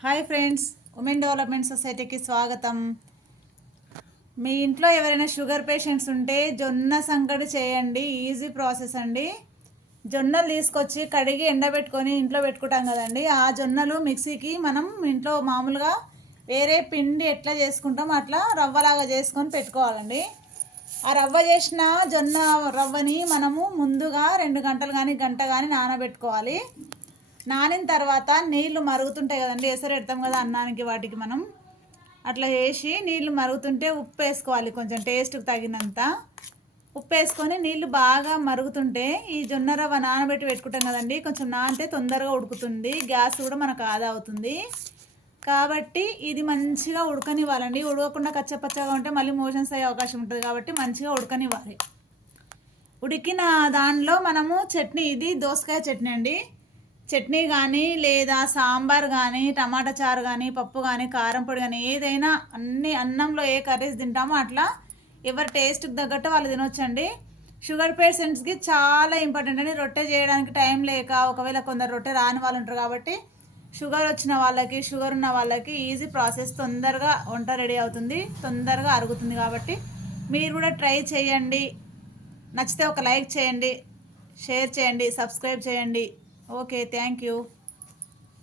Hi friends women development సొసైటీకి స్వాగతం. మీ ఇంట్లో ఎవరైనా షుగర్ పేషెంట్స్ ఉంటే జొన్న సంకటి చేయండి ఈజీ ప్రాసెస్ అండి. జొన్నలు తీసుకొచ్చి కడిగి ఎండబెట్టుకొని ఇంట్లో పెట్టుకుంటాం కదండి. ఆ జొన్నలు మిక్సీకి మనం ఇంట్లో మామూలుగా వేరే పిండి ఎట్లా చేసుకుంటాం అట్లా రవ్వలాగా చేసుకొని పెట్టుకోవాలండి. ఆ రవ్వ చేసిన జొన్న రవ్వని మనము ముందుగా రెండు గంటలు కానీ గంట కానీ నానబెట్టుకోవాలి. నానిన తర్వాత నీళ్ళు మరుగుతుంటాయి కదండి ఎసరు పెడతాం కదా అన్నానికి వాటికి మనం. అట్లా చేసి నీళ్ళు మరుగుతుంటే ఉప్పు వేసుకోవాలి కొంచెం టేస్ట్కి తగినంత. ఉప్పు వేసుకొని నీళ్ళు బాగా మరుగుతుంటే ఈ జొన్న రవ్వ నానబెట్టి పెట్టుకుంటాం కదండి కొంచెం నానితే తొందరగా ఉడుకుతుంది గ్యాస్ కూడా మనకు ఆదా అవుతుంది. కాబట్టి ఇది మంచిగా ఉడకనివ్వాలండి. ఉడకకుండా కచ్చపచ్చగా ఉంటే మళ్ళీ మోషన్స్ అయ్యే అవకాశం ఉంటుంది కాబట్టి మంచిగా ఉడకనివ్వాలి. ఉడికిన దానిలో మనము చట్నీ ఇది దోసకాయ చట్నీ అండి. చట్నీ కానీ లేదా సాంబార్ కానీ టమాటా చారు కానీ పప్పు కానీ కారం పొడి కానీ ఏదైనా అన్ని అన్నంలో ఏ కర్రీస్ తింటామో అట్లా ఎవరి టేస్ట్కి తగ్గట్టు వాళ్ళు తినొచ్చండి. షుగర్ పేషెంట్స్కి చాలా ఇంపార్టెంట్ అండి. రొట్టె చేయడానికి టైం లేక ఒకవేళ కొందరు రొట్టె రాని వాళ్ళు ఉంటారు కాబట్టి షుగర్ వచ్చిన వాళ్ళకి షుగర్ ఉన్న వాళ్ళకి ఈజీ ప్రాసెస్ తొందరగా వంట రెడీ అవుతుంది తొందరగా అరుగుతుంది కాబట్టి మీరు కూడా ట్రై చేయండి. నచ్చితే ఒక లైక్ చేయండి షేర్ చేయండి సబ్స్క్రైబ్ చేయండి. Okay thank you